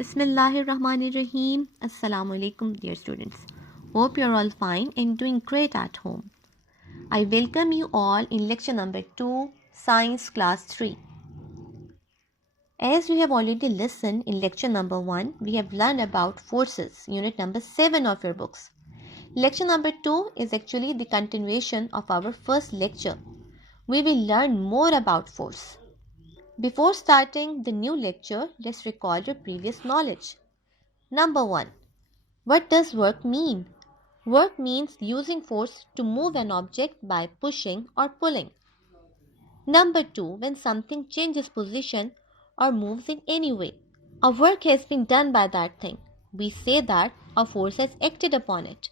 Bismillahirrahmanirrahim. Assalamu alaikum, dear students. Hope you're all fine and doing great at home. I welcome you all in lecture number 2, Science Class 3. As we have already listened in lecture number 1, we have learned about forces, unit number 7 of your books. Lecture number 2 is actually the continuation of our first lecture. We will learn more about force. Before starting the new lecture, let's recall your previous knowledge. Number 1. What does work mean? Work means using force to move an object by pushing or pulling. Number 2. When something changes position or moves in any way. A work has been done by that thing. We say that a force has acted upon it.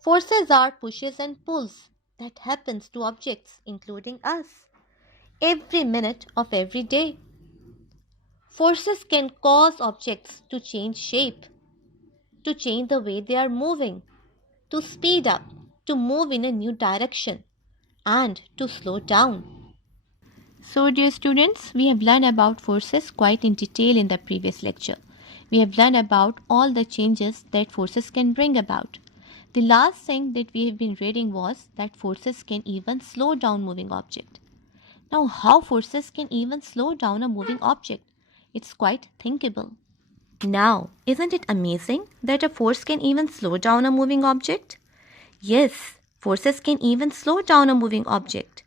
Forces are pushes and pulls that happens to objects, including us, every minute of every day. Forces can cause objects to change shape, to change the way they are moving, to speed up, to move in a new direction, and to slow down. So, dear students, we have learned about forces quite in detail in the previous lecture. We have learned about all the changes that forces can bring about. The last thing that we have been reading was that forces can even slow down moving object. Now, how forces can even slow down a moving object? It's quite thinkable. Now, isn't it amazing that a force can even slow down a moving object? Yes, forces can even slow down a moving object.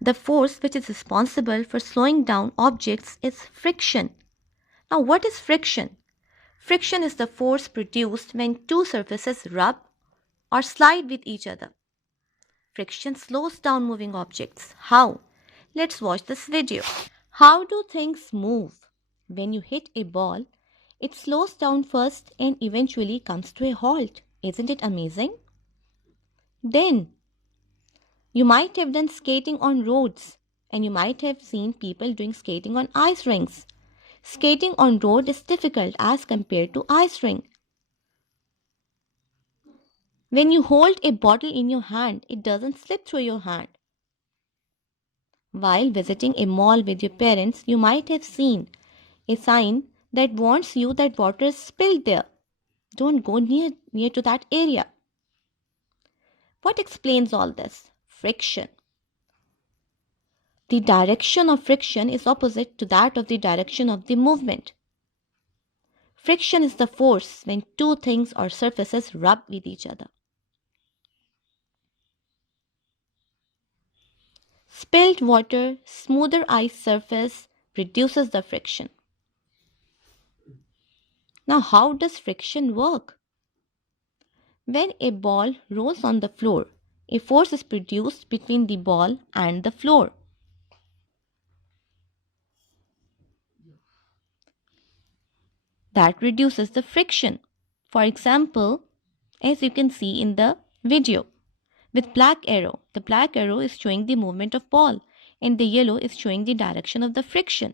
The force which is responsible for slowing down objects is friction. Now, what is friction? Friction is the force produced when two surfaces rub or slide with each other. Friction slows down moving objects. How? Let's watch this video. How do things move? When you hit a ball, it slows down first and eventually comes to a halt. Isn't it amazing? Then, you might have done skating on roads and you might have seen people doing skating on ice rinks. Skating on road is difficult as compared to ice rink. When you hold a bottle in your hand, it doesn't slip through your hand. While visiting a mall with your parents, you might have seen a sign that warns you that water is spilled there. Don't go near to that area. What explains all this? Friction. The direction of friction is opposite to that of the direction of the movement. Friction is the force when two things or surfaces rub with each other. Spilled water, smoother ice surface reduces the friction. Now, how does friction work? When a ball rolls on the floor, a force is produced between the ball and the floor. That reduces the friction. For example, as you can see in the video, with black arrow, the black arrow is showing the movement of ball and the yellow is showing the direction of the friction.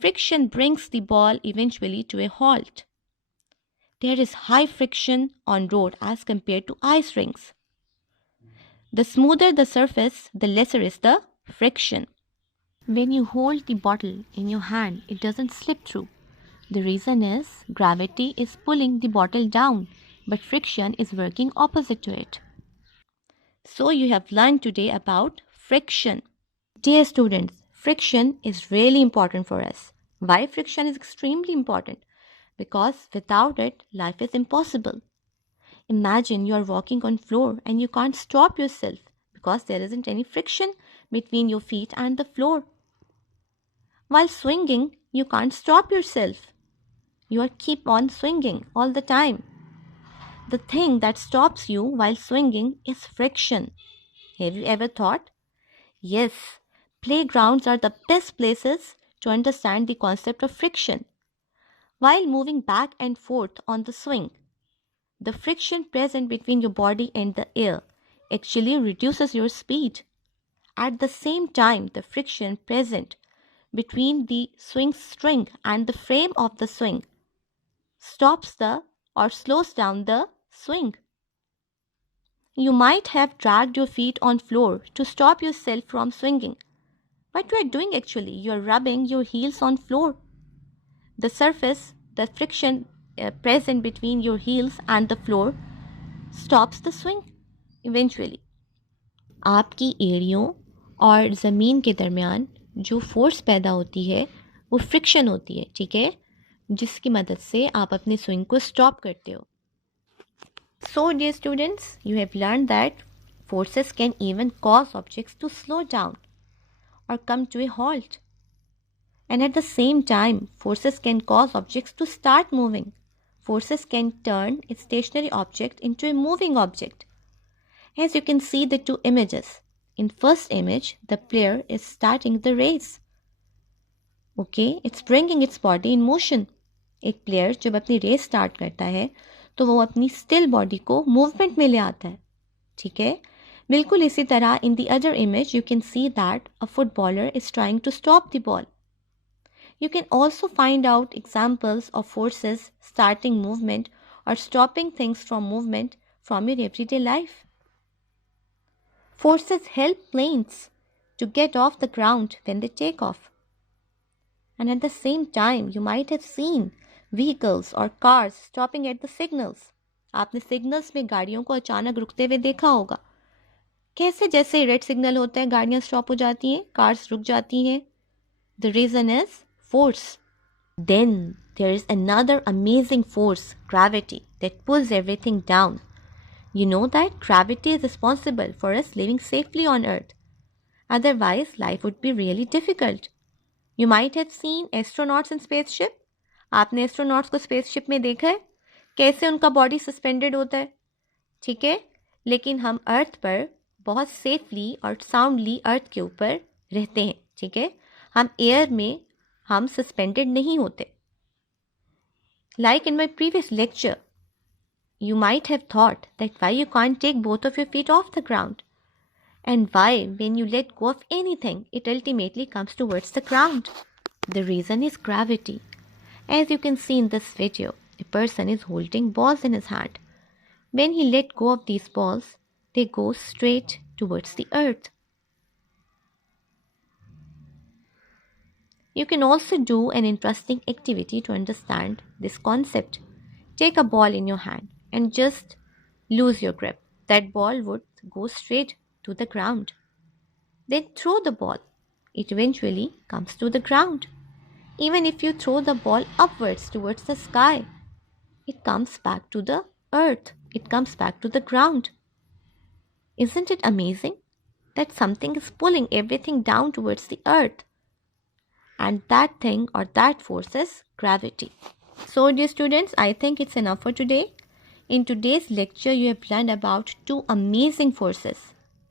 Friction brings the ball eventually to a halt. There is high friction on road as compared to ice rinks. The smoother the surface, the lesser is the friction. When you hold the bottle in your hand, it doesn't slip through. The reason is gravity is pulling the bottle down, but friction is working opposite to it. So you have learned today about friction. Dear students, friction is really important for us. Why friction is extremely important? Because without it, life is impossible. Imagine you are walking on floor and you can't stop yourself because there isn't any friction between your feet and the floor. While swinging, you can't stop yourself. You keep on swinging all the time. The thing that stops you while swinging is friction. Have you ever thought? Yes, playgrounds are the best places to understand the concept of friction. While moving back and forth on the swing, the friction present between your body and the air actually reduces your speed. At the same time, the friction present between the swing string and the frame of the swing stops or slows down the swing. You might have dragged your feet on floor to stop yourself from swinging. What you are doing actually, you are rubbing your heels on floor. the surface, the friction present between your heels and the floor stops the swing eventually. आपकी एड़ियों और ज़मीन के दरमियान जो force पैदा होती है वो फ्रिक्शन होती है, ठीक है, जिसकी मदद से आप अपने स्विंग को स्टॉप करते हो. So dear students, you have learned that forces can even cause objects to slow down or come to a halt. And at the same time, forces can cause objects to start moving. Forces can turn a stationary object into a moving object. As you can see the two images. In first image, the player is starting the race. Okay, it's bringing its body in motion. एक player जब अपनी race start करता है तो वो अपनी still body को movement में ले आता है, ठीक है. बिल्कुल इसी तरह in the other image you can see that a footballer is trying to stop the ball. You can also find out examples of forces starting movement or stopping things from movement from your everyday life. Forces help planes to get off the ground when they take off. And at the same time, you might have seen vehicles or cars stopping at the signals. आपने signals में गाड़ियों को अचानक रुकते हुए देखा होगा. कैसे जैसे रेड सिग्नल होता है गाड़ियां स्टॉप हो जाती हैं, कार्स रुक जाती हैं. The reason is force. Then there is another amazing force, gravity, that pulls everything down. You know that gravity is responsible for us living safely on Earth. Otherwise, life would be really difficult. You might have seen astronauts in spaceship. आपने astronauts को spaceship में देखा है कैसे उनका body suspended होता है, ठीक है. लेकिन हम अर्थ पर बहुत सेफली और साउंडली अर्थ के ऊपर रहते हैं, ठीक है. हम एयर में हम सस्पेंडेड नहीं होते. Like in my previous lecture, you might have thought that why you can't take both of your feet off the ground, and why when you let go of anything it ultimately comes towards the ground. The reason is gravity. As you can see in this video, a person is holding balls in his hand. When he let go of these balls, they go straight towards the earth. You can also do an interesting activity to understand this concept. Take a ball in your hand and just lose your grip. That ball would go straight to the ground. Then throw the ball. It eventually comes to the ground. Even if you throw the ball upwards towards the sky, it comes back to the earth. It comes back to the ground. Isn't it amazing that something is pulling everything down towards the earth? And that thing or that force is gravity. So dear students, I think it's enough for today. In today's lecture, you have learned about two amazing forces,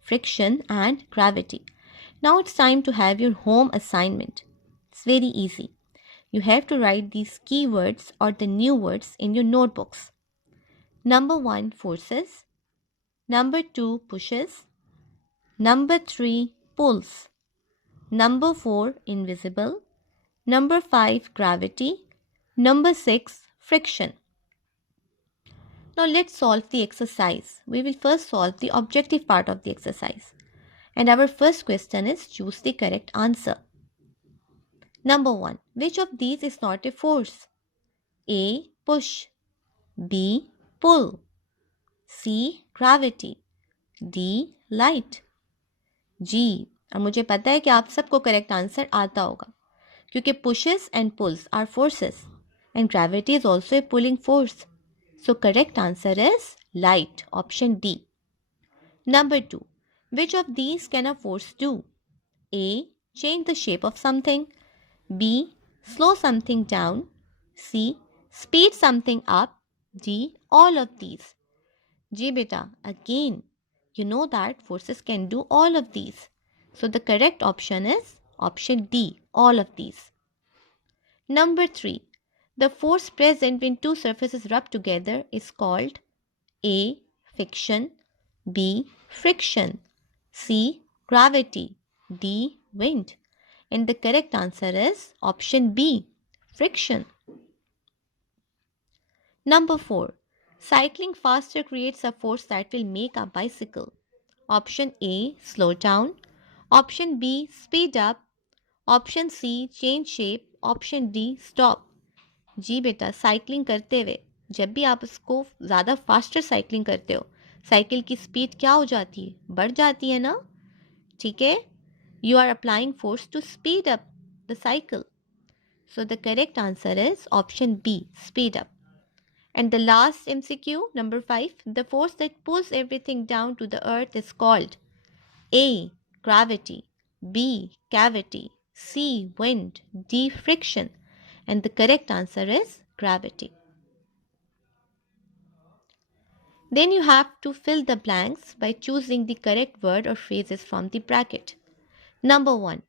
friction and gravity. Now it's time to have your home assignment. It's very easy. You have to write these keywords or the new words in your notebooks. Number 1, forces. Number 2, pushes. Number 3, pulls. Number 4, invisible. Number 5, gravity. Number 6, friction. Now let's solve the exercise. We will first solve the objective part of the exercise. And our first question is choose the correct answer. Number 1. Which of these is not a force? A, push. B, pull. C, gravity. D, light. G. और मुझे पता है कि आप सबको correct answer आता होगा क्योंकि pushes and pulls are forces and gravity is also a pulling force. So correct answer is light, option D. Number 2. Which of these can a force do? A, change the shape of something. B, slow something down. C, speed something up. D, all of these. Ji beta, again, you know that forces can do all of these. So the correct option is option D, all of these. Number 3. The force present when two surfaces rub together is called A, friction. B, friction. C, gravity. D, wind. And the correct answer is option B, friction. Number 4. Cycling faster creates a force that will make a bicycle. Option A, slow down. Option B, speed up. Option C, change shape. Option D, stop. जी बेटा, cycling करते हुए जब भी आप उसको ज़्यादा faster cycling करते हो, साइकिल की स्पीड क्या हो जाती है? बढ़ जाती है ना? ठीक है, you are applying force to speed up the cycle. So the correct answer is option B, speed up. And the last MCQ, number 5, the force that pulls everything down to the earth is called A, gravity, B, cavity, C, wind, D, friction. And the correct answer is gravity. Then you have to fill the blanks by choosing the correct word or phrases from the bracket. Number 1.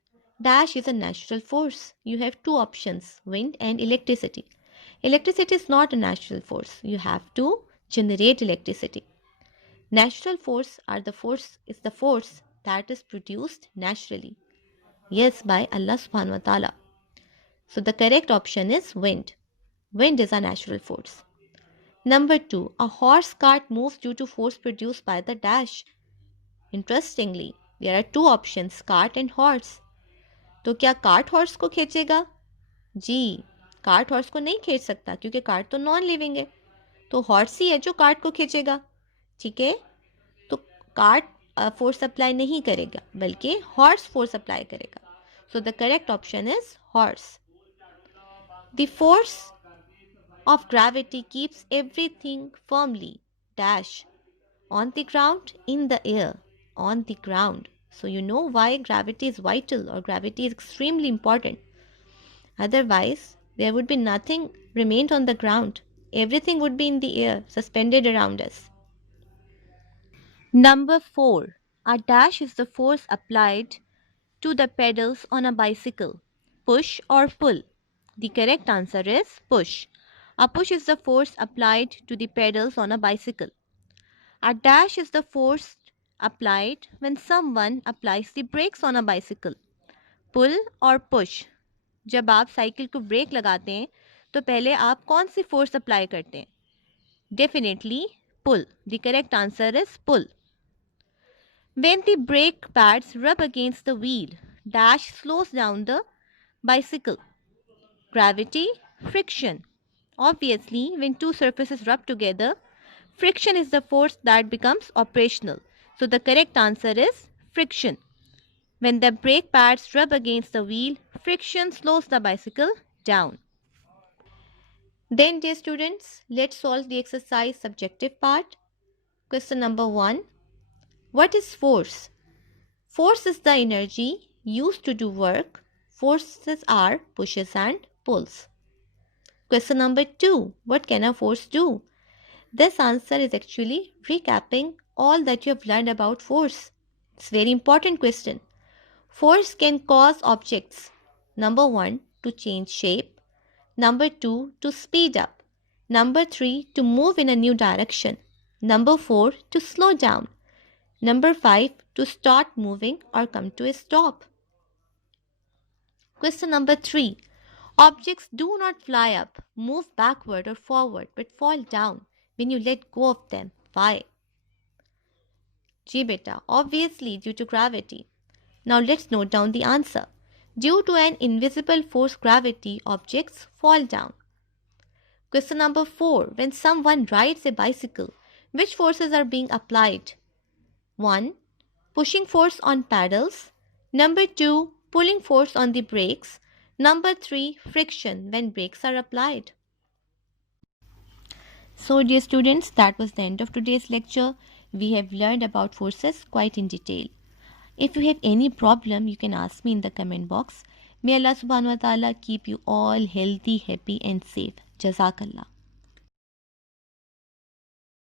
Dash is a natural force. You have two options, wind and electricity. Electricity is not a natural force. You have to generate electricity. Natural force is the force that is produced naturally. Yes, by Allah subhanahu wa ta'ala. So the correct option is wind. Wind is a natural force. Number 2. A horse cart moves due to force produced by the dash. Interestingly, there are two options, cart and horse. तो क्या cart horse को खींचेगा? जी, cart horse को नहीं खींच सकता क्योंकि cart तो नॉन लिविंग है, तो हॉर्स ही है जो कार्ट को खींचेगा. ठीक है, तो कार्ट फोर्स अप्लाई नहीं करेगा बल्कि हॉर्स फोर्स अप्लाई करेगा. So the correct option is horse. The force of gravity keeps everything firmly dash on the ground, in the air, on the ground. So you know why gravity is vital or gravity is extremely important. Otherwise there would be nothing remained on the ground. Everything would be in the air, suspended around us. Number 4. A dash is the force applied to the pedals on a bicycle. Push or pull? The correct answer is push. A push is the force applied to the pedals on a bicycle. A dash is the force applied when someone applies the brakes on a bicycle. Pull or push? जब आप cycle को break लगाते हैं तो पहले आप कौन सी force apply करते हैं? Definitely pull. The correct answer is pull. When the brake pads rub against the wheel, dash slows down the bicycle. Gravity, friction. Obviously, when two surfaces rub together, friction is the force that becomes operational. So the correct answer is friction. When the brake pads rub against the wheel, friction slows the bicycle down. Then, dear students, let's solve the exercise subjective part. Question number 1. What is force? Force is the energy used to do work. Forces are pushes and pulls. Question number 2. What can a force do? This answer is actually recapping all that you have learned about force. It's a very important question. Force can cause objects. Number 1, to change shape. Number 2, to speed up. Number 3, to move in a new direction. Number 4, to slow down. Number 5, to start moving or come to a stop. Question number 3. Objects do not fly up, move backward or forward, but fall down when you let go of them. Why? Ji beta, obviously due to gravity. Now let's note down the answer. Due to an invisible force gravity, objects fall down. Question number 4. When someone rides a bicycle, which forces are being applied? 1. Pushing force on pedals. Number 2. Pulling force on the brakes. Number 3. Friction when brakes are applied. So dear students, that was the end of today's lecture. We have learned about forces quite in detail. If you have any problem, you can ask me in the comment box. May Allah subhanahu wa ta'ala keep you all healthy, happy and safe. Jazakallah.